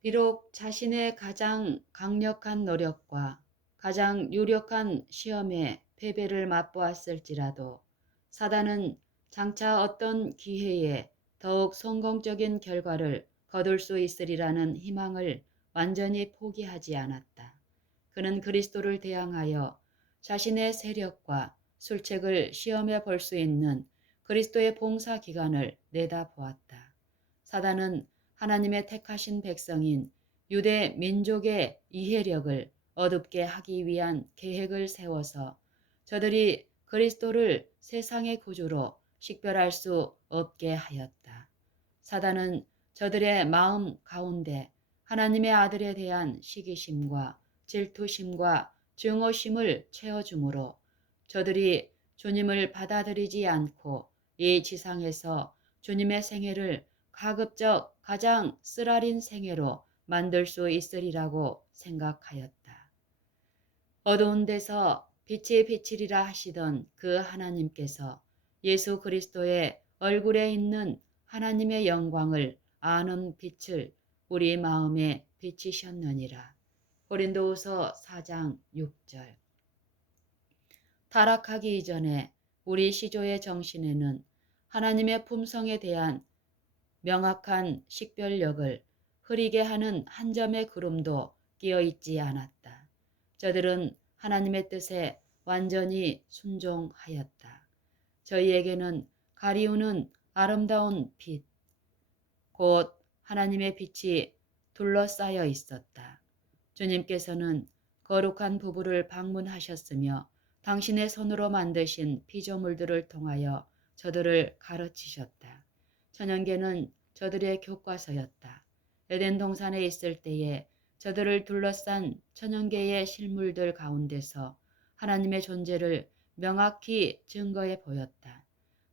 비록 자신의 가장 강력한 노력과 가장 유력한 시험에 패배를 맛보았을지라도 사단은 장차 어떤 기회에 더욱 성공적인 결과를 거둘 수 있으리라는 희망을 완전히 포기하지 않았다. 그는 그리스도를 대항하여 자신의 세력과 술책을 시험해 볼 수 있는 그리스도의 봉사 기간을 내다보았다. 사단은 하나님의 택하신 백성인 유대 민족의 이해력을 어둡게 하기 위한 계획을 세워서 저들이 그리스도를 세상의 구주로 식별할 수 없게 하였다. 사단은 저들의 마음 가운데 하나님의 아들에 대한 시기심과 질투심과 증오심을 채워주므로 저들이 주님을 받아들이지 않고 이 지상에서 주님의 생애를 가급적 가장 쓰라린 생애로 만들 수 있으리라고 생각하였다. 어두운 데서 빛이 비치리라 하시던 그 하나님께서 예수 그리스도의 얼굴에 있는 하나님의 영광을 아는 빛을 우리 마음에 비치셨느니라. 고린도후서 4장 6절. 타락하기 이전에 우리 시조의 정신에는 하나님의 품성에 대한 명확한 식별력을 흐리게 하는 한 점의 구름도 끼어 있지 않았다. 저들은 하나님의 뜻에 완전히 순종하였다. 저희에게는 가리우는 아름다운 빛, 곧 하나님의 빛이 둘러싸여 있었다. 주님께서는 거룩한 부부를 방문하셨으며 당신의 손으로 만드신 피조물들을 통하여 저들을 가르치셨다. 천연계는 저들의 교과서였다. 에덴 동산에 있을 때에 저들을 둘러싼 천연계의 실물들 가운데서 하나님의 존재를 명확히 증거해 보였다.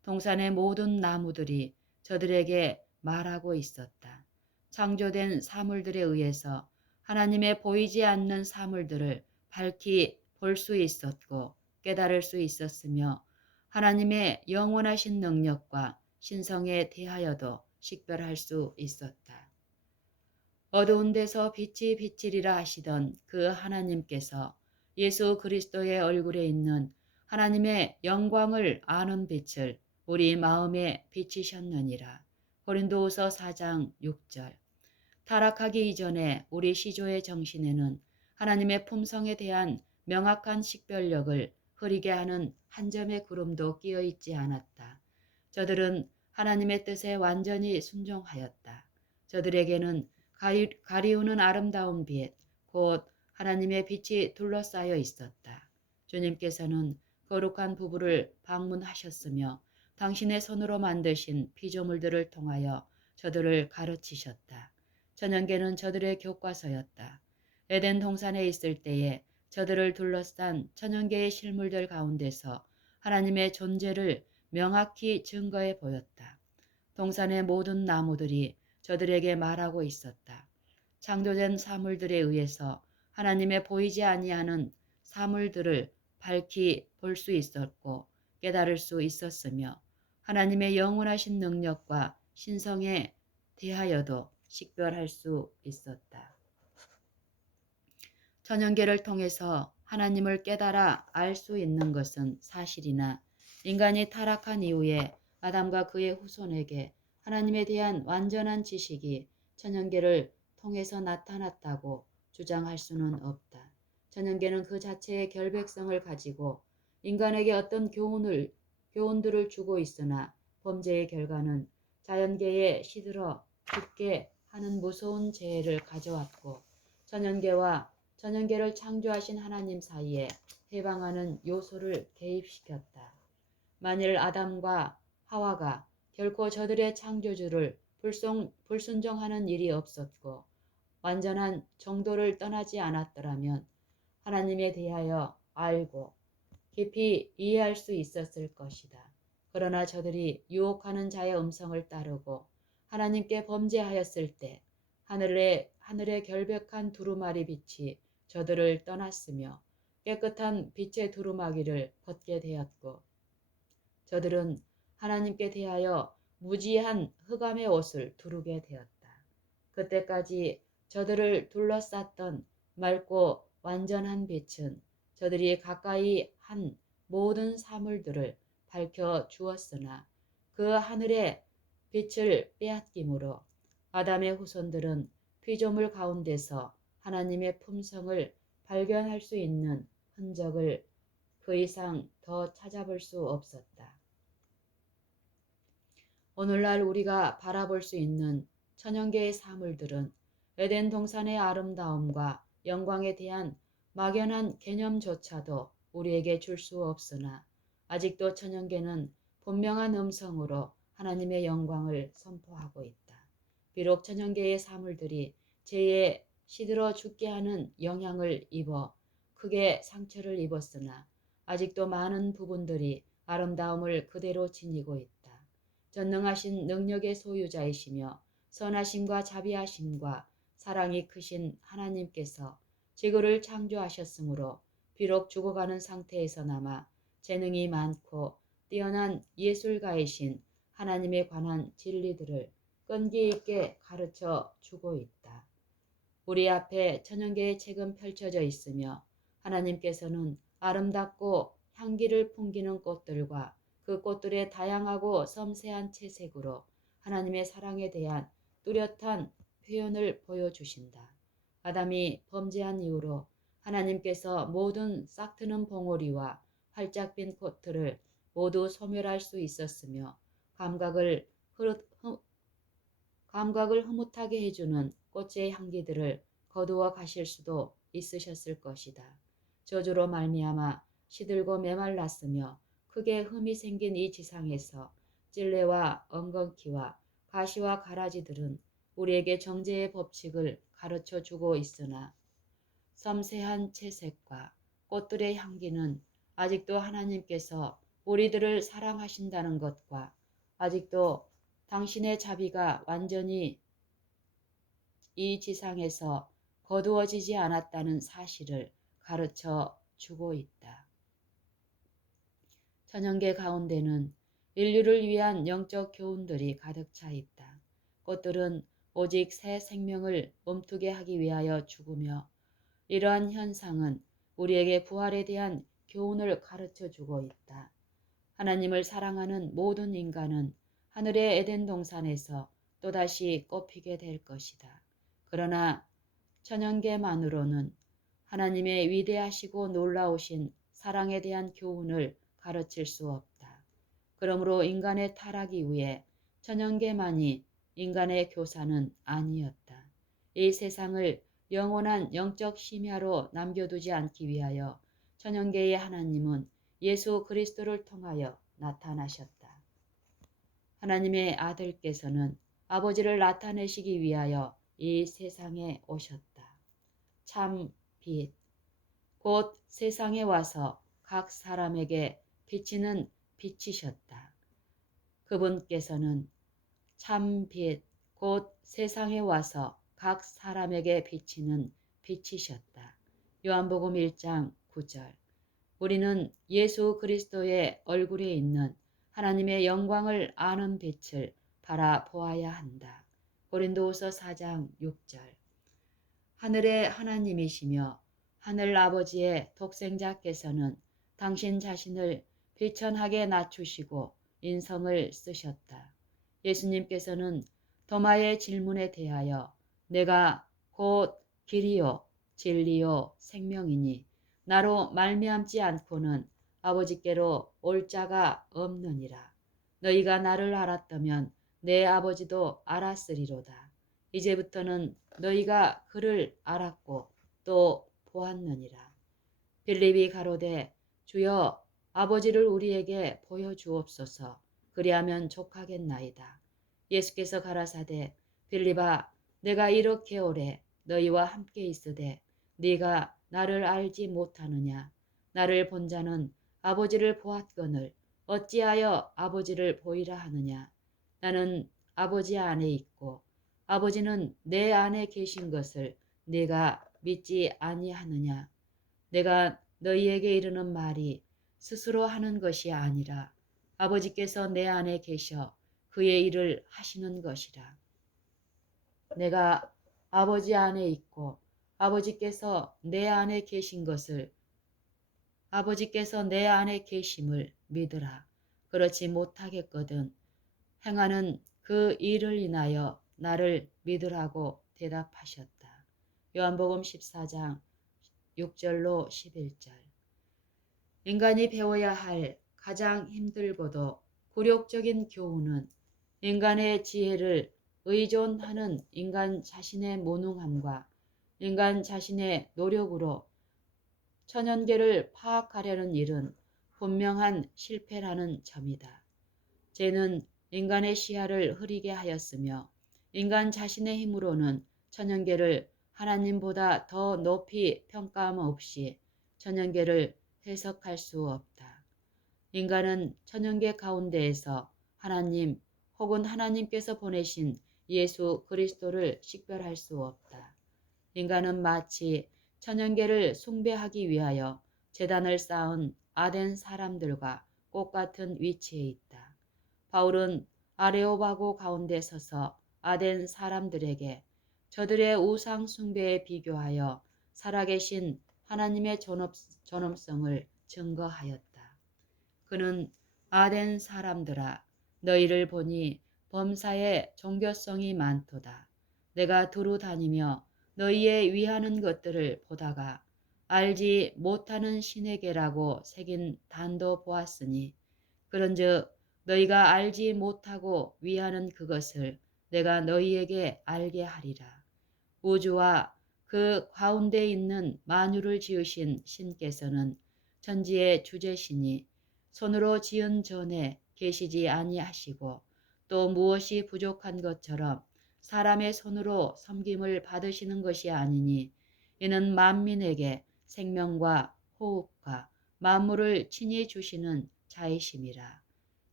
동산의 모든 나무들이 저들에게 말하고 있었다. 창조된 사물들에 의해서 하나님의 보이지 않는 사물들을 밝히 볼 수 있었고 깨달을 수 있었으며 하나님의 영원하신 능력과 신성에 대하여도 식별할 수 있었다. 어두운 데서 빛이 비치리라 하시던 그 하나님께서 예수 그리스도의 얼굴에 있는 하나님의 영광을 아는 빛을 우리 마음에 비치셨느니라. 고린도후서 4장 6절. 타락하기 이전에 우리 시조의 정신에는 하나님의 품성에 대한 명확한 식별력을 흐리게 하는 한 점의 구름도 끼어 있지 않았다. 저들은 하나님의 뜻에 완전히 순종하였다. 저들에게는 가리우는 아름다운 빛, 곧 하나님의 빛이 둘러싸여 있었다. 주님께서는 거룩한 부부를 방문하셨으며 당신의 손으로 만드신 피조물들을 통하여 저들을 가르치셨다. 천연계는 저들의 교과서였다. 에덴 동산에 있을 때에 저들을 둘러싼 천연계의 실물들 가운데서 하나님의 존재를 명확히 증거해 보였다. 동산의 모든 나무들이 저들에게 말하고 있었다. 창조된 사물들에 의해서 하나님의 보이지 아니하는 사물들을 밝히 볼 수 있었고 깨달을 수 있었으며 하나님의 영원하신 능력과 신성에 대하여도 식별할 수 있었다. 천연계를 통해서 하나님을 깨달아 알 수 있는 것은 사실이나 인간이 타락한 이후에 아담과 그의 후손에게 하나님에 대한 완전한 지식이 천연계를 통해서 나타났다고 주장할 수는 없다. 천연계는 그 자체의 결백성을 가지고 인간에게 어떤 교훈들을 주고 있으나 범죄의 결과는 자연계에 시들어 죽게 하는 무서운 재해를 가져왔고 천연계와 전연계를 창조하신 하나님 사이에 해방하는 요소를 개입시켰다. 만일 아담과 하와가 결코 저들의 창조주를 불순종하는 일이 없었고 완전한 정도를 떠나지 않았더라면 하나님에 대하여 알고 깊이 이해할 수 있었을 것이다. 그러나 저들이 유혹하는 자의 음성을 따르고 하나님께 범죄하였을 때 하늘의 결백한 두루마리 빛이 저들을 떠났으며 깨끗한 빛의 두루마기를 벗게 되었고 저들은 하나님께 대하여 무지한 흑암의 옷을 두르게 되었다. 그때까지 저들을 둘러쌌던 맑고 완전한 빛은 저들이 가까이 한 모든 사물들을 밝혀 주었으나 그 하늘의 빛을 빼앗김으로 아담의 후손들은 피조물 가운데서 하나님의 품성을 발견할 수 있는 흔적을 그 이상 더 찾아볼 수 없었다. 오늘날 우리가 바라볼 수 있는 천연계의 사물들은 에덴 동산의 아름다움과 영광에 대한 막연한 개념조차도 우리에게 줄 수 없으나 아직도 천연계는 분명한 음성으로 하나님의 영광을 선포하고 있다. 비록 천연계의 사물들이 죄에 시들어 죽게 하는 영향을 입어 크게 상처를 입었으나 아직도 많은 부분들이 아름다움을 그대로 지니고 있다. 전능하신 능력의 소유자이시며 선하심과 자비하심과 사랑이 크신 하나님께서 지구를 창조하셨으므로 비록 죽어가는 상태에서나마 재능이 많고 뛰어난 예술가이신 하나님에 관한 진리들을 끈기 있게 가르쳐 주고 있다. 우리 앞에 천연계의 책은 펼쳐져 있으며 하나님께서는 아름답고 향기를 풍기는 꽃들과 그 꽃들의 다양하고 섬세한 채색으로 하나님의 사랑에 대한 뚜렷한 표현을 보여주신다. 아담이 범죄한 이후로 하나님께서 모든 싹트는 봉오리와 활짝 핀 꽃들을 모두 소멸할 수 있었으며 감각을 흐뭇하게 해주는 꽃의 향기들을 거두어 가실 수도 있으셨을 것이다. 저주로 말미암아 시들고 메말랐으며 크게 흠이 생긴 이 지상에서 찔레와 엉겅퀴와 가시와 가라지들은 우리에게 정죄의 법칙을 가르쳐 주고 있으나 섬세한 채색과 꽃들의 향기는 아직도 하나님께서 우리들을 사랑하신다는 것과 아직도 당신의 자비가 완전히 이 지상에서 거두어지지 않았다는 사실을 가르쳐 주고 있다. 천연계 가운데는 인류를 위한 영적 교훈들이 가득 차 있다. 꽃들은 오직 새 생명을 몸투게 하기 위하여 죽으며 이러한 현상은 우리에게 부활에 대한 교훈을 가르쳐 주고 있다. 하나님을 사랑하는 모든 인간은 하늘의 에덴 동산에서 또다시 꽃피게 될 것이다. 그러나 천연계만으로는 하나님의 위대하시고 놀라우신 사랑에 대한 교훈을 가르칠 수 없다. 그러므로 인간의 타락 이후에 천연계만이 인간의 교사는 아니었다. 이 세상을 영원한 영적 심야로 남겨두지 않기 위하여 천연계의 하나님은 예수 그리스도를 통하여 나타나셨다. 하나님의 아들께서는 아버지를 나타내시기 위하여 이 세상에 오셨다. 참 빛, 곧 세상에 와서 각 사람에게 비치는 빛이셨다. 그분께서는 참 빛, 곧 세상에 와서 각 사람에게 비치는 빛이셨다. 요한복음 1장 9절. 우리는 예수 그리스도의 얼굴에 있는 하나님의 영광을 아는 빛을 바라보아야 한다. 고린도후서 4장 6절. 하늘의 하나님이시며 하늘 아버지의 독생자께서는 당신 자신을 비천하게 낮추시고 인성을 쓰셨다. 예수님께서는 도마의 질문에 대하여 내가 곧 길이요 진리요 생명이니 나로 말미암지 않고는 아버지께로 올 자가 없느니라. 너희가 나를 알았다면 내 아버지도 알았으리로다. 이제부터는 너희가 그를 알았고 또 보았느니라. 빌립이 가로되 주여 아버지를 우리에게 보여주옵소서. 그리하면 족하겠나이다. 예수께서 가라사대 빌립아 내가 이렇게 오래 너희와 함께 있으되 네가 나를 알지 못하느냐. 나를 본 자는 아버지를 보았거늘 어찌하여 아버지를 보이라 하느냐. 나는 아버지 안에 있고 아버지는 내 안에 계신 것을 네가 믿지 아니하느냐. 내가 너희에게 이르는 말이 스스로 하는 것이 아니라 아버지께서 내 안에 계셔 그의 일을 하시는 것이라. 내가 아버지 안에 있고 아버지께서 내 안에 계신 것을 아버지께서 내 안에 계심을 믿으라. 그렇지 못하겠거든 행하는 그 일을 인하여 나를 믿으라고 대답하셨다. 요한복음 14장 6절로 11절. 인간이 배워야 할 가장 힘들고도 굴욕적인 교훈은 인간의 지혜를 의존하는 인간 자신의 무능함과 인간 자신의 노력으로 천연계를 파악하려는 일은 분명한 실패라는 점이다. 죄는 인간의 시야를 흐리게 하였으며 인간 자신의 힘으로는 천연계를 하나님보다 더 높이 평가함 없이 천연계를 해석할 수 없다. 인간은 천연계 가운데에서 하나님 혹은 하나님께서 보내신 예수 그리스도를 식별할 수 없다. 인간은 마치 천연계를 숭배하기 위하여 제단을 쌓은 아덴 사람들과 똑같은 위치에 있다. 바울은 아레오바고 가운데 서서 아덴 사람들에게 저들의 우상 숭배에 비교하여 살아계신 하나님의 존엄성을 증거하였다. 그는 아덴 사람들아 너희를 보니 범사에 종교성이 많도다. 내가 두루 다니며 너희의 위하는 것들을 보다가 알지 못하는 신에게라고 새긴 단도 보았으니 그런즉 너희가 알지 못하고 위하는 그것을 내가 너희에게 알게 하리라. 우주와 그 가운데 있는 만유를 지으신 신께서는 천지의 주제시니 손으로 지은 전에 계시지 아니하시고 또 무엇이 부족한 것처럼 사람의 손으로 섬김을 받으시는 것이 아니니 이는 만민에게 생명과 호흡과 만물을 친히 주시는 자이심이라.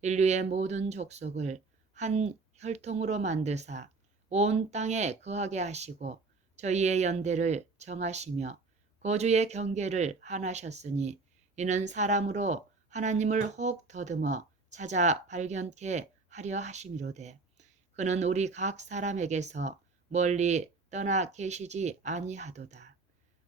인류의 모든 족속을 한 혈통으로 만드사 온 땅에 거하게 하시고 저희의 연대를 정하시며 거주의 경계를 한하셨으니 이는 사람으로 하나님을 혹 더듬어 찾아 발견케 하려 하심이로되 그는 우리 각 사람에게서 멀리 떠나 계시지 아니하도다.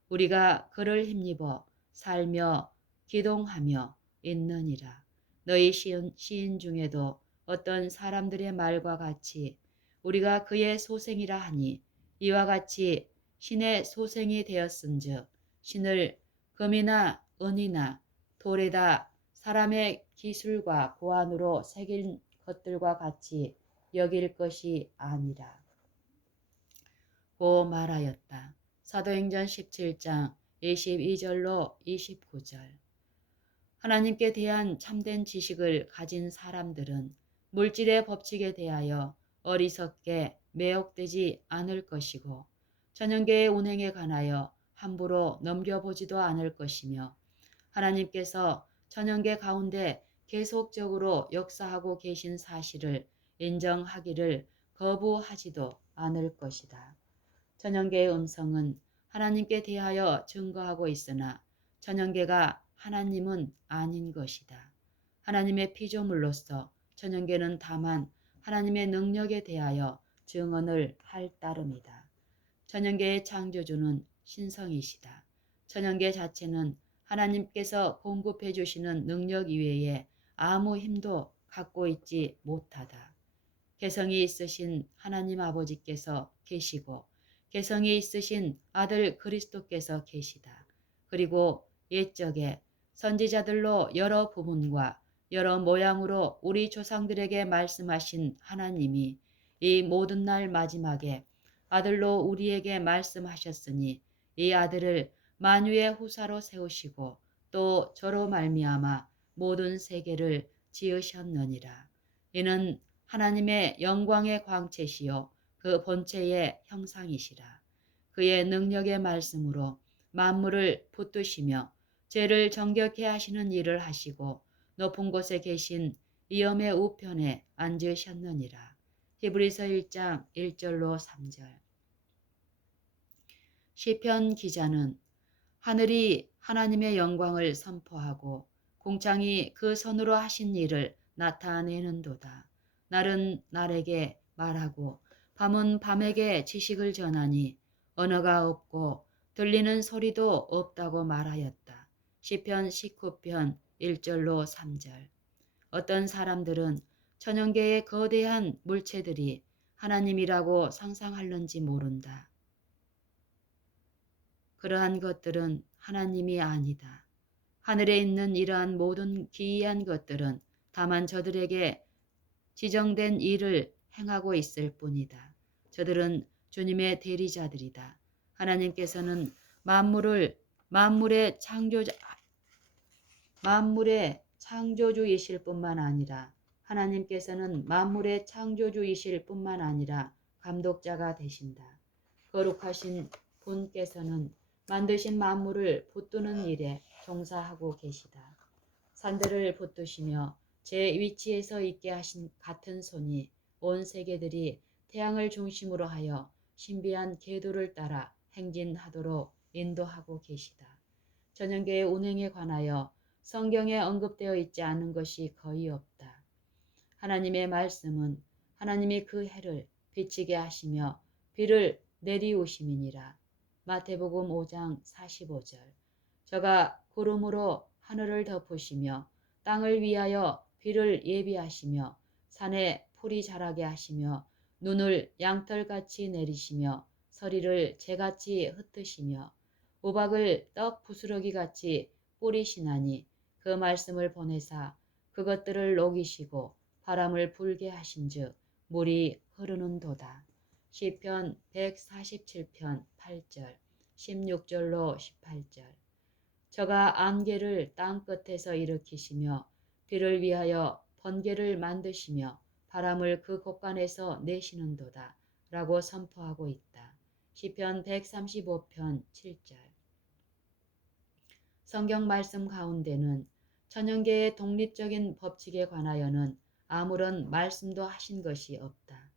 우리가 그를 힘입어 살며 기동하며 있느니라. 너희 시인 중에도 어떤 사람들의 말과 같이 우리가 그의 소생이라 하니 이와 같이 신의 소생이 되었은즉 신을 금이나 은이나 돌에다 사람의 기술과 고안으로 새긴 것들과 같이 여길 것이 아니라 고 말하였다. 사도행전 17장 22절로 29절. 하나님께 대한 참된 지식을 가진 사람들은 물질의 법칙에 대하여 어리석게 매혹되지 않을 것이고 천연계의 운행에 관하여 함부로 넘겨보지도 않을 것이며 하나님께서 천연계 가운데 계속적으로 역사하고 계신 사실을 인정하기를 거부하지도 않을 것이다. 천연계의 음성은 하나님께 대하여 증거하고 있으나 천연계가 하나님은 아닌 것이다. 하나님의 피조물로서 천연계는 다만 하나님의 능력에 대하여 증언을 할 따름이다. 천연계의 창조주는 신성이시다. 천연계 자체는 하나님께서 공급해 주시는 능력 이외에 아무 힘도 갖고 있지 못하다. 개성이 있으신 하나님 아버지께서 계시고 개성이 있으신 아들 그리스도께서 계시다. 그리고 옛적에 선지자들로 여러 부분과 여러 모양으로 우리 조상들에게 말씀하신 하나님이 이 모든 날 마지막에 아들로 우리에게 말씀하셨으니 이 아들을 만유의 후사로 세우시고 또 저로 말미암아 모든 세계를 지으셨느니라. 이는 하나님의 영광의 광채시요 그 본체의 형상이시라. 그의 능력의 말씀으로 만물을 붙드시며 죄를 정결케 하시는 일을 하시고 높은 곳에 계신 이엄의 우편에 앉으셨느니라. 히브리서 1장 1절로 3절. 시편 기자는 하늘이 하나님의 영광을 선포하고 공창이 그 손으로 하신 일을 나타내는도다. 날은 날에게 말하고 밤은 밤에게 지식을 전하니 언어가 없고 들리는 소리도 없다고 말하였다. 시편 19편 1절로 3절. 어떤 사람들은 천연계의 거대한 물체들이 하나님이라고 상상하는지 모른다. 그러한 것들은 하나님이 아니다. 하늘에 있는 이러한 모든 기이한 것들은 다만 저들에게 지정된 일을 행하고 있을 뿐이다. 저들은 주님의 대리자들이다. 하나님께서는 만물의 창조주이실 뿐만 아니라 감독자가 되신다. 거룩하신 분께서는 만드신 만물을 붙드는 일에 종사하고 계시다. 산들을 붙드시며 제 위치에서 있게 하신 같은 손이 온 세계들이 태양을 중심으로 하여 신비한 궤도를 따라 행진하도록 인도하고 계시다. 전형계의 운행에 관하여 성경에 언급되어 있지 않은 것이 거의 없다. 하나님의 말씀은 하나님이 그 해를 비치게 하시며 비를 내리우심이니라. 마태복음 5장 45절. 저가 구름으로 하늘을 덮으시며 땅을 위하여 비를 예비하시며 산에 풀이 자라게 하시며 눈을 양털같이 내리시며 서리를 재같이 흩으시며 우박을 떡 부스러기같이 뿌리시나니 그 말씀을 보내사 그것들을 녹이시고 바람을 불게 하신즉 물이 흐르는도다. 시편 147편 8절 16절로 18절. 저가 안개를 땅 끝에서 일으키시며 비를 위하여 번개를 만드시며 바람을 그 곳간에서 내시는도다 라고 선포하고 있다. 시편 135편 7절. 성경 말씀 가운데는 천연계의 독립적인 법칙에 관하여는 아무런 말씀도 하신 것이 없다.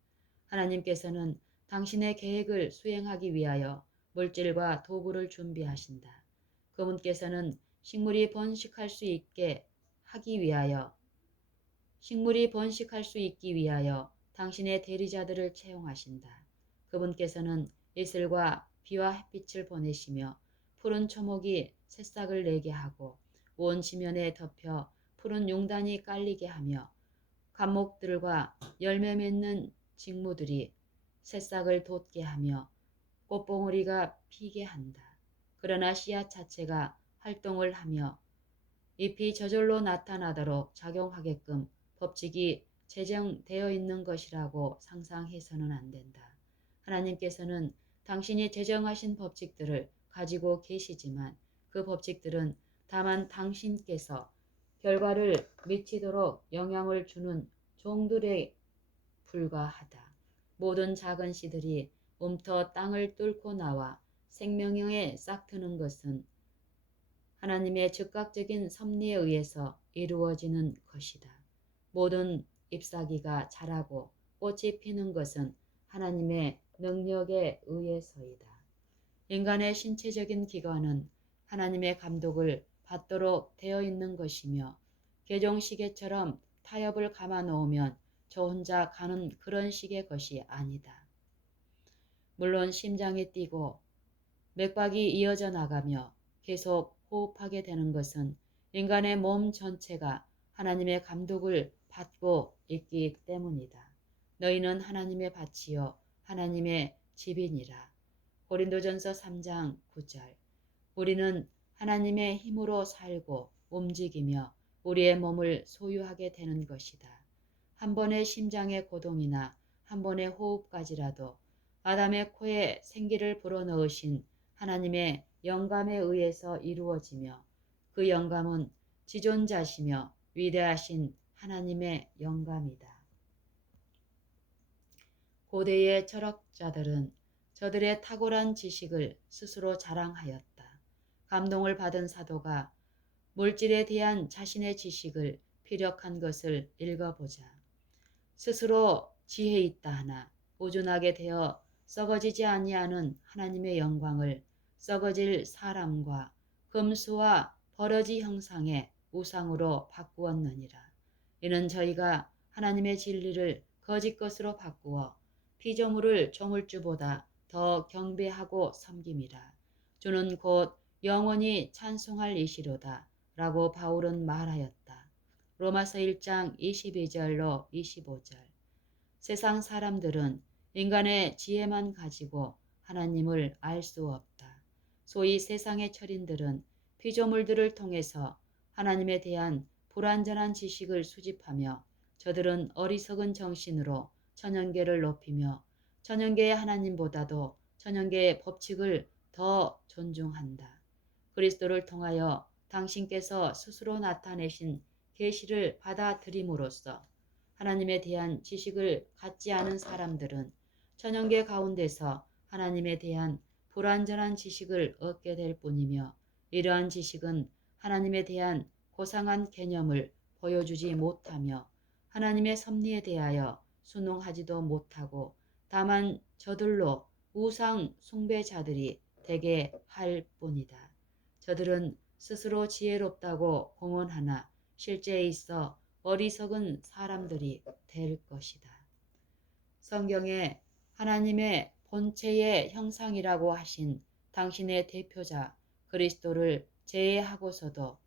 하나님께서는 당신의 계획을 수행하기 위하여 물질과 도구를 준비하신다. 그분께서는 식물이 번식할 수 있기 위하여 당신의 대리자들을 채용하신다. 그분께서는 이슬과 비와 햇빛을 보내시며 푸른 초목이 새싹을 내게 하고 온 지면에 덮여 푸른 용단이 깔리게 하며 감목들과 열매 맺는 직무들이 새싹을 돋게 하며 꽃봉오리가 피게 한다. 그러나 씨앗 자체가 활동을 하며 잎이 저절로 나타나도록 작용하게끔 법칙이 제정되어 있는 것이라고 상상해서는 안 된다. 하나님께서는 당신이 제정하신 법칙들을 가지고 계시지만 그 법칙들은 다만 당신께서 결과를 미치도록 영향을 주는 종들에 불과하다. 모든 작은 씨들이 움터 땅을 뚫고 나와 생명에 싹트는 것은 하나님의 즉각적인 섭리에 의해서 이루어지는 것이다. 모든 잎사귀가 자라고 꽃이 피는 것은 하나님의 능력에 의해서이다. 인간의 신체적인 기관은 하나님의 감독을 받도록 되어 있는 것이며 개종시계처럼 타협을 감아 놓으면 저 혼자 가는 그런 식의 것이 아니다. 물론 심장이 뛰고 맥박이 이어져 나가며 계속 호흡하게 되는 것은 인간의 몸 전체가 하나님의 감독을 받고 있기 때문이다. 너희는 하나님의 밭이요 하나님의 집이니라. 고린도전서 3장 9절. 우리는 하나님의 힘으로 살고 움직이며 우리의 몸을 소유하게 되는 것이다. 한 번의 심장의 고동이나 한 번의 호흡까지라도 아담의 코에 생기를 불어넣으신 하나님의 영감에 의해서 이루어지며 그 영감은 지존자시며 위대하신 하나님의 영감이다. 고대의 철학자들은 저들의 탁월한 지식을 스스로 자랑하였다. 감동을 받은 사도가 물질에 대한 자신의 지식을 피력한 것을 읽어보자. 스스로 지혜 있다 하나 우준하게 되어 썩어지지 아니하는 하나님의 영광을 썩어질 사람과 금수와 버러지 형상의 우상으로 바꾸었느니라. 이는 저희가 하나님의 진리를 거짓 것으로 바꾸어 피조물을 조물주보다 더 경배하고 섬김이라. 주는 곧 영원히 찬송할 이시로다 라고 바울은 말하였다. 로마서 1장 22절로 25절. 세상 사람들은 인간의 지혜만 가지고 하나님을 알 수 없다. 소위 세상의 철인들은 피조물들을 통해서 하나님에 대한 불완전한 지식을 수집하며 저들은 어리석은 정신으로 천연계를 높이며 천연계의 하나님보다도 천연계의 법칙을 더 존중한다. 그리스도를 통하여 당신께서 스스로 나타내신 계시를 받아들임으로써 하나님에 대한 지식을 갖지 않은 사람들은 천연계 가운데서 하나님에 대한 불완전한 지식을 얻게 될 뿐이며 이러한 지식은 하나님에 대한 고상한 개념을 보여주지 못하며 하나님의 섭리에 대하여 순응하지도 못하고 다만 저들로 우상 숭배자들이 되게 할 뿐이다. 저들은 스스로 지혜롭다고 공언하나 실제에 있어 어리석은 사람들이 될 것이다. 성경에 하나님의 본체의 형상이라고 하신 당신의 대표자 그리스도를 제외하고서도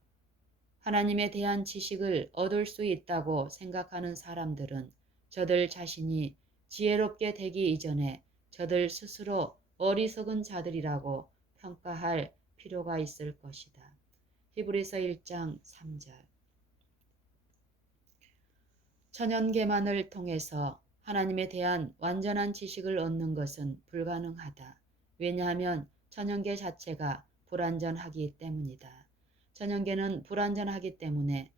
하나님에 대한 지식을 얻을 수 있다고 생각하는 사람들은 저들 자신이 지혜롭게 되기 이전에 저들 스스로 어리석은 자들이라고 평가할 필요가 있을 것이다. 히브리서 1장 3절. 천연계만을 통해서 하나님에 대한 완전한 지식을 얻는 것은 불가능하다. 왜냐하면 천연계 자체가 불완전하기 때문이다. 천연계는 불완전하기 때문에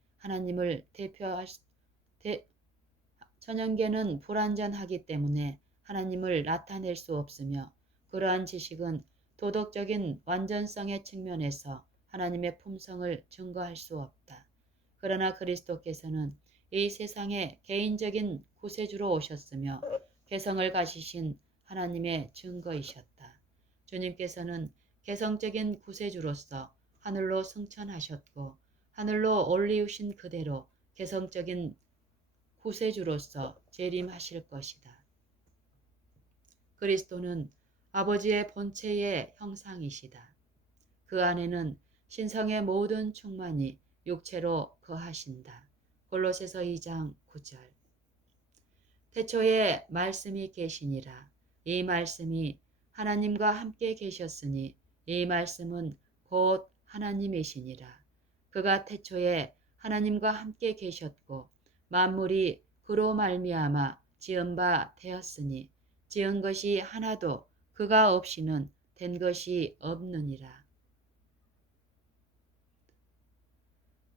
천연계는 불완전하기 때문에 하나님을 나타낼 수 없으며 그러한 지식은 도덕적인 완전성의 측면에서 하나님의 품성을 증거할 수 없다. 그러나 그리스도께서는 이 세상에 개인적인 구세주로 오셨으며 개성을 가지신 하나님의 증거이셨다. 주님께서는 개성적인 구세주로서 하늘로 승천하셨고 하늘로 올리우신 그대로 개성적인 구세주로서 재림하실 것이다. 그리스도는 아버지의 본체의 형상이시다. 그 안에는 신성의 모든 충만이 육체로 거하신다. 골로새서 2장 9절. 태초에 말씀이 계시니라. 이 말씀이 하나님과 함께 계셨으니 이 말씀은 곧 하나님이시니라. 그가 태초에 하나님과 함께 계셨고 만물이 그로 말미암아 지은 바 되었으니 지은 것이 하나도 그가 없이는 된 것이 없느니라.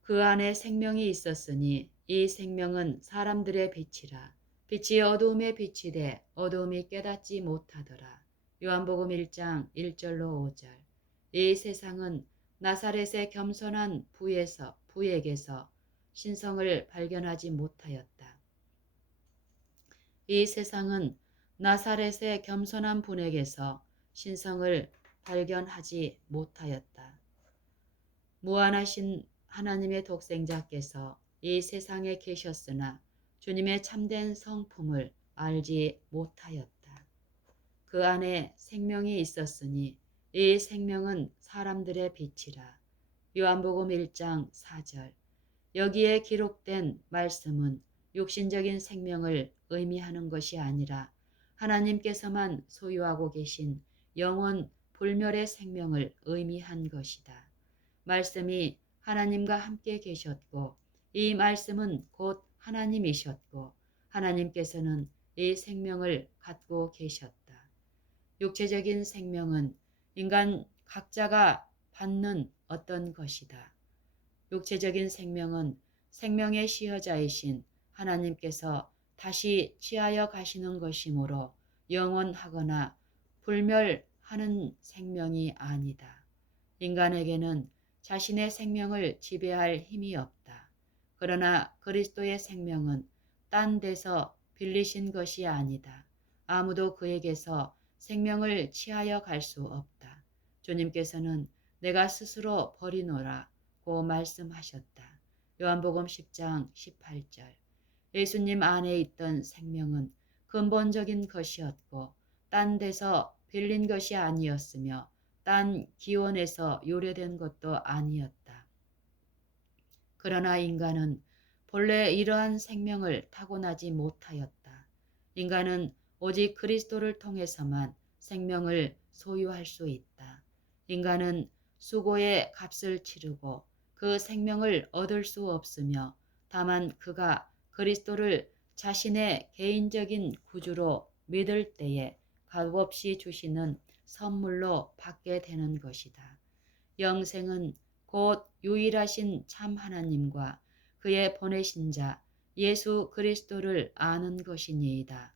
그 안에 생명이 있었으니 이 생명은 사람들의 빛이라. 빛이 어두움에 비치되 어두움이 깨닫지 못하더라. 요한복음 1장 1절로 5절. 이 세상은 나사렛의 겸손한 부에게서 신성을 발견하지 못하였다. 이 세상은 나사렛의 겸손한 분에게서 신성을 발견하지 못하였다. 무한하신 하나님의 독생자께서 이 세상에 계셨으나 주님의 참된 성품을 알지 못하였다. 그 안에 생명이 있었으니 이 생명은 사람들의 빛이라. 요한복음 1장 4절. 여기에 기록된 말씀은 육신적인 생명을 의미하는 것이 아니라 하나님께서만 소유하고 계신 영원 불멸의 생명을 의미한 것이다. 말씀이 하나님과 함께 계셨고 이 말씀은 곧 하나님이셨고 하나님께서는 이 생명을 갖고 계셨다. 육체적인 생명은 인간 각자가 받는 어떤 것이다. 육체적인 생명은 생명의 시여자이신 하나님께서 다시 취하여 가시는 것이므로 영원하거나 불멸하는 생명이 아니다. 인간에게는 자신의 생명을 지배할 힘이 없다. 그러나 그리스도의 생명은 딴 데서 빌리신 것이 아니다. 아무도 그에게서 생명을 취하여 갈 수 없다. 주님께서는 내가 스스로 버리노라 고 말씀하셨다. 요한복음 10장 18절. 예수님 안에 있던 생명은 근본적인 것이었고 딴 데서 빌린 것이 아니었으며 딴 기원에서 요래된 것도 아니었다. 그러나 인간은 본래 이러한 생명을 타고나지 못하였다. 인간은 오직 그리스도를 통해서만 생명을 소유할 수 있다. 인간은 수고의 값을 치르고 그 생명을 얻을 수 없으며 다만 그가 그리스도를 자신의 개인적인 구주로 믿을 때에 값없이 주시는 선물로 받게 되는 것이다. 영생은 곧 유일하신 참 하나님과 그의 보내신 자 예수 그리스도를 아는 것이니이다.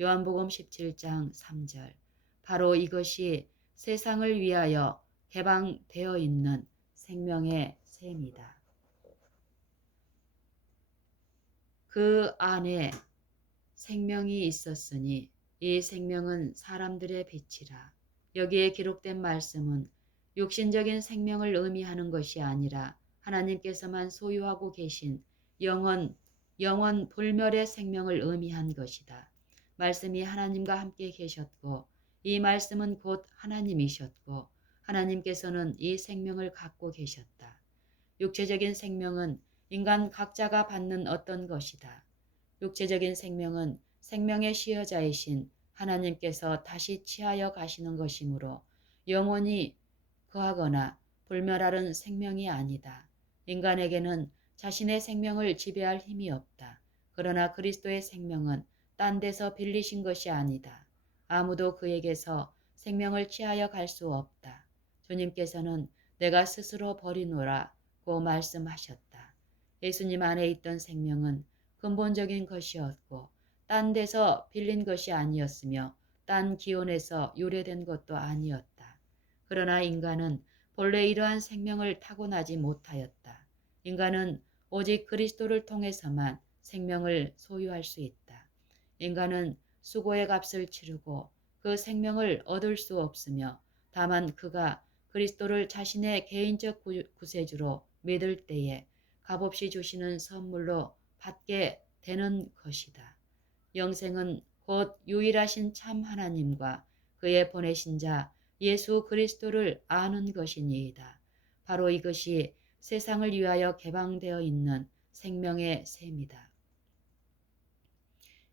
요한복음 17장 3절. 바로 이것이 세상을 위하여 개방되어 있는 생명의 샘이다. 그 안에 생명이 있었으니 이 생명은 사람들의 빛이라. 여기에 기록된 말씀은 육신적인 생명을 의미하는 것이 아니라 하나님께서만 소유하고 계신 영원 불멸의 생명을 의미한 것이다. 말씀이 하나님과 함께 계셨고 이 말씀은 곧 하나님이셨고 하나님께서는 이 생명을 갖고 계셨다. 육체적인 생명은 인간 각자가 받는 어떤 것이다. 육체적인 생명은 생명의 시여자이신 하나님께서 다시 취하여 가시는 것이므로 영원히 거하거나 불멸하는 생명이 아니다. 인간에게는 자신의 생명을 지배할 힘이 없다. 그러나 그리스도의 생명은 딴 데서 빌리신 것이 아니다. 아무도 그에게서 생명을 취하여 갈 수 없다. 주님께서는 내가 스스로 버리노라고 말씀하셨다. 예수님 안에 있던 생명은 근본적인 것이었고 딴 데서 빌린 것이 아니었으며 딴 기원에서 요래된 것도 아니었다. 그러나 인간은 본래 이러한 생명을 타고나지 못하였다. 인간은 오직 그리스도를 통해서만 생명을 소유할 수 있다. 인간은 수고의 값을 치르고 그 생명을 얻을 수 없으며 다만 그가 그리스도를 자신의 개인적 구세주로 믿을 때에 값없이 주시는 선물로 받게 되는 것이다. 영생은 곧 유일하신 참 하나님과 그의 보내신 자 예수 그리스도를 아는 것이니이다. 바로 이것이 세상을 위하여 개방되어 있는 생명의 샘이다.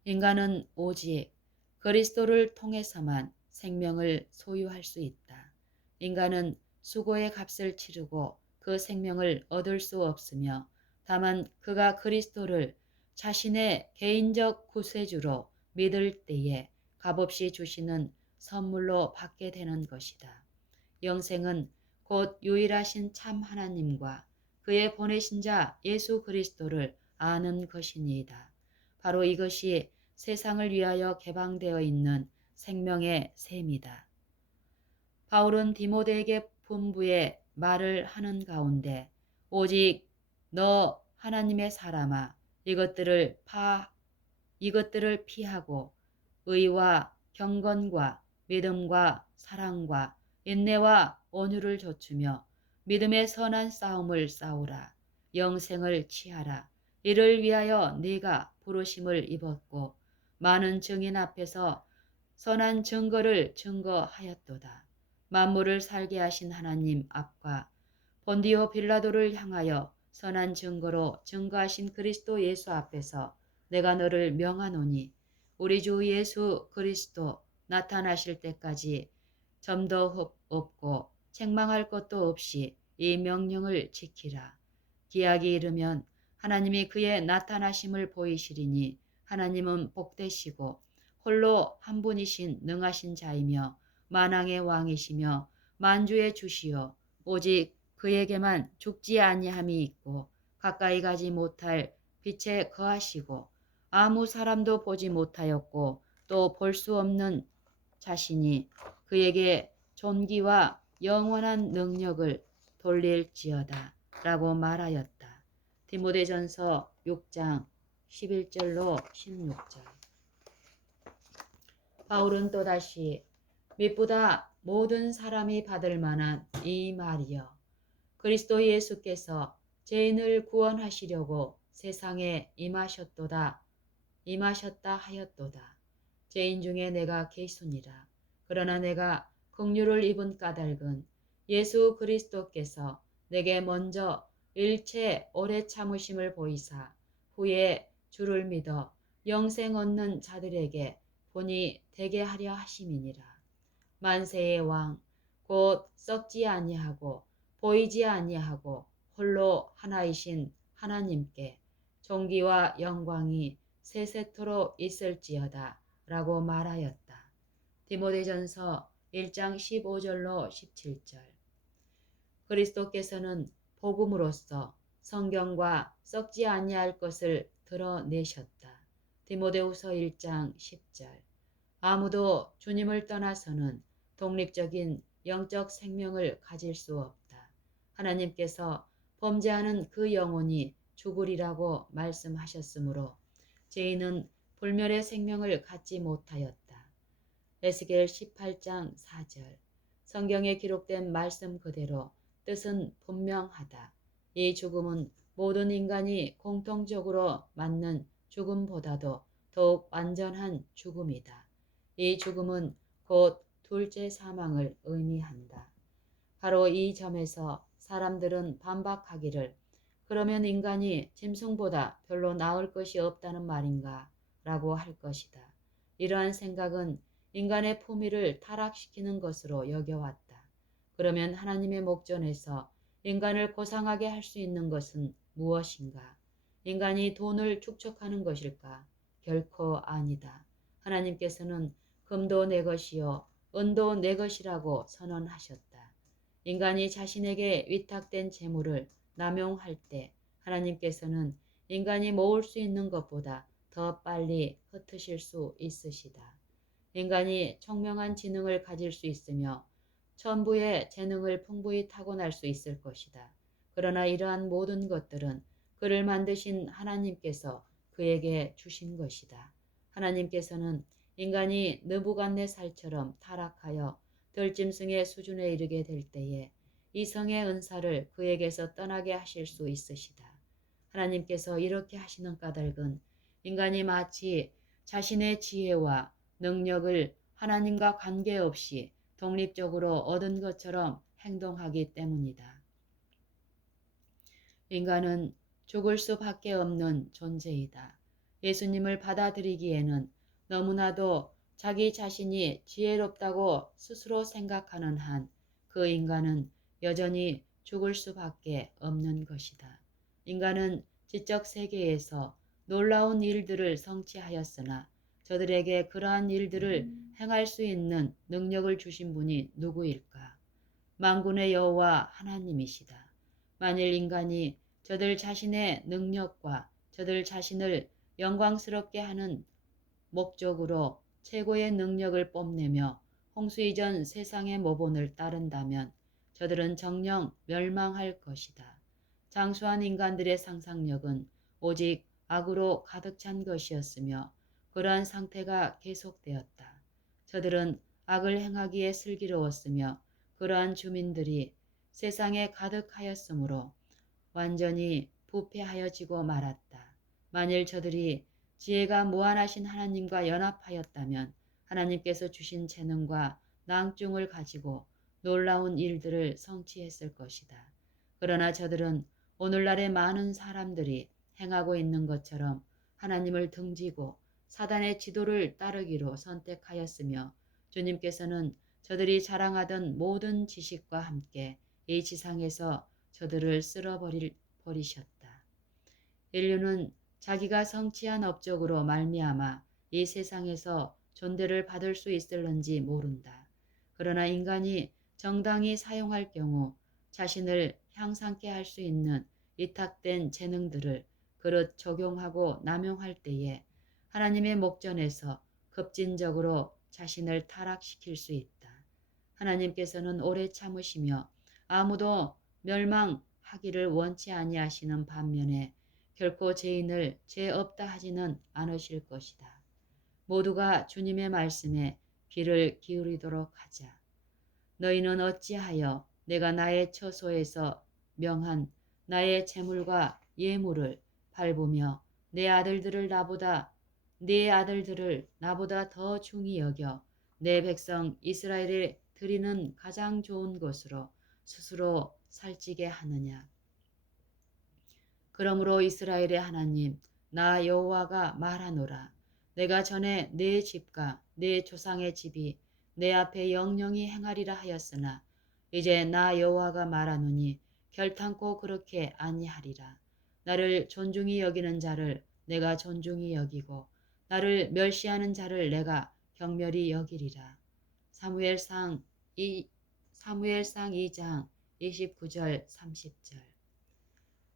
인간은 오직 그리스도를 통해서만 생명을 소유할 수 있다. 인간은 수고의 값을 치르고 그 생명을 얻을 수 없으며 다만 그가 그리스도를 자신의 개인적 구세주로 믿을 때에 값없이 주시는 선물로 받게 되는 것이다. 영생은 곧 유일하신 참 하나님과 그의 보내신 자 예수 그리스도를 아는 것이니이다. 바로 이것이 세상을 위하여 개방되어 있는 생명의 샘이다. 바울은 디모데에게 분부의 말을 하는 가운데 오직 너 하나님의 사람아 이것들을 피하고 의와 경건과 믿음과 사랑과 인내와 온유를 갖추며 믿음의 선한 싸움을 싸우라. 영생을 취하라. 이를 위하여 네가 부르심을 입었고 많은 증인 앞에서 선한 증거를 증거하였도다. 만물을 살게 하신 하나님 앞과 본디오 빌라도를 향하여 선한 증거로 증거하신 그리스도 예수 앞에서 내가 너를 명하노니 우리 주 예수 그리스도 나타나실 때까지 점도 없고 책망할 것도 없이 이 명령을 지키라. 기약이 이르면 하나님이 그의 나타나심을 보이시리니 하나님은 복되시고 홀로 한 분이신 능하신 자이며 만왕의 왕이시며 만주의 주시요 오직 그에게만 죽지 아니함이 있고 가까이 가지 못할 빛에 거하시고 아무 사람도 보지 못하였고 또 볼 수 없는 자신이 그에게 존귀와 영원한 능력을 돌릴지어다 라고 말하였다. 디모데전서 6장 11절로 16절. 바울은 또다시 mit보다 모든 사람이 받을 만한 이 말이여 그리스도 예수께서 죄인을 구원하시려고 세상에 임하셨다 하였도다. 죄인 중에 내가 개수니라. 그러나 내가 긍휼을 입은 까닭은 예수 그리스도께서 내게 먼저 일체 오래 참으심을 보이사 후에 주를 믿어 영생 얻는 자들에게 본이 되게 하려 하심이니라. 만세의 왕 곧 썩지 아니하고 보이지 아니하고 홀로 하나이신 하나님께 존귀와 영광이 세세토록 있을지어다 라고 말하였다. 디모데전서 1장 15절로 17절. 그리스도께서는 복음으로써 성경과 썩지 아니할 것을 드러내셨다. 디모데후서 1장 10절. 아무도 주님을 떠나서는 독립적인 영적 생명을 가질 수 없다. 하나님께서 범죄하는 그 영혼이 죽으리라고 말씀하셨으므로 죄인은 불멸의 생명을 갖지 못하였다. 에스겔 18장 4절. 성경에 기록된 말씀 그대로 뜻은 분명하다. 이 죽음은 모든 인간이 공통적으로 맞는 죽음보다도 더욱 완전한 죽음이다. 이 죽음은 곧 둘째 사망을 의미한다. 바로 이 점에서 사람들은 반박하기를 그러면 인간이 짐승보다 별로 나을 것이 없다는 말인가? 라고 할 것이다. 이러한 생각은 인간의 품위를 타락시키는 것으로 여겨왔다. 그러면 하나님의 목전에서 인간을 고상하게 할 수 있는 것은 무엇인가? 인간이 돈을 축적하는 것일까? 결코 아니다. 하나님께서는 금도 내 것이요 은도 내 것이라고 선언하셨다. 인간이 자신에게 위탁된 재물을 남용할 때 하나님께서는 인간이 모을 수 있는 것보다 더 빨리 흩으실 수 있으시다. 인간이 총명한 지능을 가질 수 있으며 천부의 재능을 풍부히 타고날 수 있을 것이다. 그러나 이러한 모든 것들은 그를 만드신 하나님께서 그에게 주신 것이다. 하나님께서는 인간이 느부갓네살처럼 타락하여 들짐승의 수준에 이르게 될 때에 이성의 은사를 그에게서 떠나게 하실 수 있으시다. 하나님께서 이렇게 하시는 까닭은 인간이 마치 자신의 지혜와 능력을 하나님과 관계없이 독립적으로 얻은 것처럼 행동하기 때문이다. 인간은 죽을 수밖에 없는 존재이다. 예수님을 받아들이기에는 너무나도 자기 자신이 지혜롭다고 스스로 생각하는 한 그 인간은 여전히 죽을 수밖에 없는 것이다. 인간은 지적 세계에서 놀라운 일들을 성취하였으나 저들에게 그러한 일들을 행할 수 있는 능력을 주신 분이 누구일까? 만군의 여호와 하나님이시다. 만일 인간이 저들 자신의 능력과 저들 자신을 영광스럽게 하는 목적으로 최고의 능력을 뽐내며 홍수 이전 세상의 모본을 따른다면 저들은 정녕 멸망할 것이다. 장수한 인간들의 상상력은 오직 악으로 가득 찬 것이었으며 그러한 상태가 계속되었다. 저들은 악을 행하기에 슬기로웠으며 그러한 주민들이 세상에 가득하였으므로 완전히 부패하여지고 말았다. 만일 저들이 지혜가 무한하신 하나님과 연합하였다면 하나님께서 주신 재능과 낭중을 가지고 놀라운 일들을 성취했을 것이다. 그러나 저들은 오늘날의 많은 사람들이 행하고 있는 것처럼 하나님을 등지고 사단의 지도를 따르기로 선택하였으며 주님께서는 저들이 자랑하던 모든 지식과 함께 이 지상에서 저들을 쓸어버리셨다. 인류는 자기가 성취한 업적으로 말미암아 이 세상에서 존대를 받을 수 있을는지 모른다. 그러나 인간이 정당히 사용할 경우 자신을 향상케 할 수 있는 위탁된 재능들을 그릇 적용하고 남용할 때에 하나님의 목전에서 급진적으로 자신을 타락시킬 수 있다. 하나님께서는 오래 참으시며 아무도 멸망하기를 원치 아니하시는 반면에 결코 죄인을 죄 없다 하지는 않으실 것이다. 모두가 주님의 말씀에 귀를 기울이도록 하자. 너희는 어찌하여 내가 나의 처소에서 명한 나의 재물과 예물을 밟으며 내 아들들을 나보다 더 중히 여겨 내 백성 이스라엘에 드리는 가장 좋은 것으로 스스로 살찌게 하느냐. 그러므로 이스라엘의 하나님 나 여호와가 말하노라. 내가 전에 내 집과 내 조상의 집이 내 앞에 영영히 행하리라 하였으나 이제 나 여호와가 말하노니 결탄코 그렇게 아니하리라. 나를 존중히 여기는 자를 내가 존중히 여기고 나를 멸시하는 자를 내가 경멸히 여기리라. 사무엘상 2장 29절 30절.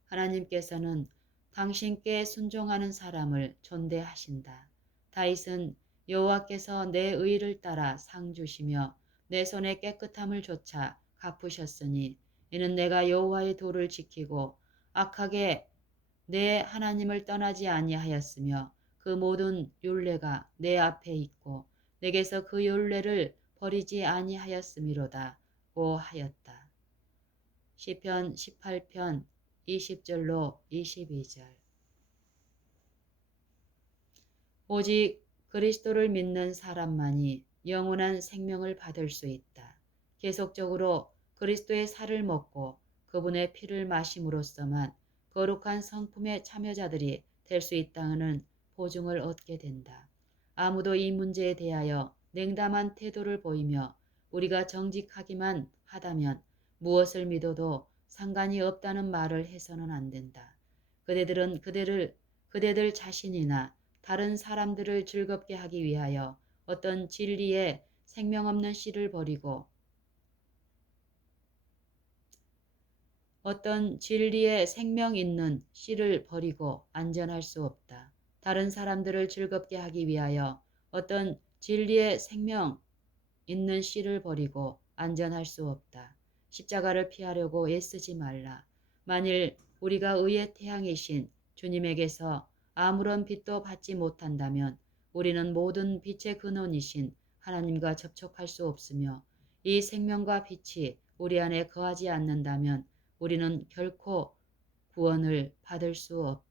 하나님께서는 당신께 순종하는 사람을 존대하신다. 다윗은 여호와께서 내 의를 따라 상 주시며 내 손의 깨끗함을 조차 갚으셨으니 이는 내가 여호와의 도를 지키고 악하게 내 하나님을 떠나지 아니하였으며 그 모든 율례가 내 앞에 있고 내게서 그 율례를 버리지 아니하였음이로다고 하였다. 시편 18편 20절로 22절. 오직 그리스도를 믿는 사람만이 영원한 생명을 받을 수 있다. 계속적으로 그리스도의 살을 먹고 그분의 피를 마심으로써만 거룩한 성품의 참여자들이 될 수 있다는 보증을 얻게 된다. 아무도 이 문제에 대하여 냉담한 태도를 보이며 우리가 정직하기만 하다면 무엇을 믿어도 상관이 없다는 말을 해서는 안 된다. 그대들은 그대들 자신이나 다른 사람들을 즐겁게 하기 위하여 어떤 진리에 생명 없는 씨를 버리고 어떤 진리에 생명 있는 씨를 버리고 안전할 수 없다. 다른 사람들을 즐겁게 하기 위하여 어떤 진리에 생명 있는 씨를 버리고 안전할 수 없다. 십자가를 피하려고 애쓰지 말라. 만일 우리가 의의 태양이신 주님에게서 아무런 빛도 받지 못한다면 우리는 모든 빛의 근원이신 하나님과 접촉할 수 없으며 이 생명과 빛이 우리 안에 거하지 않는다면 우리는 결코 구원을 받을 수 없다.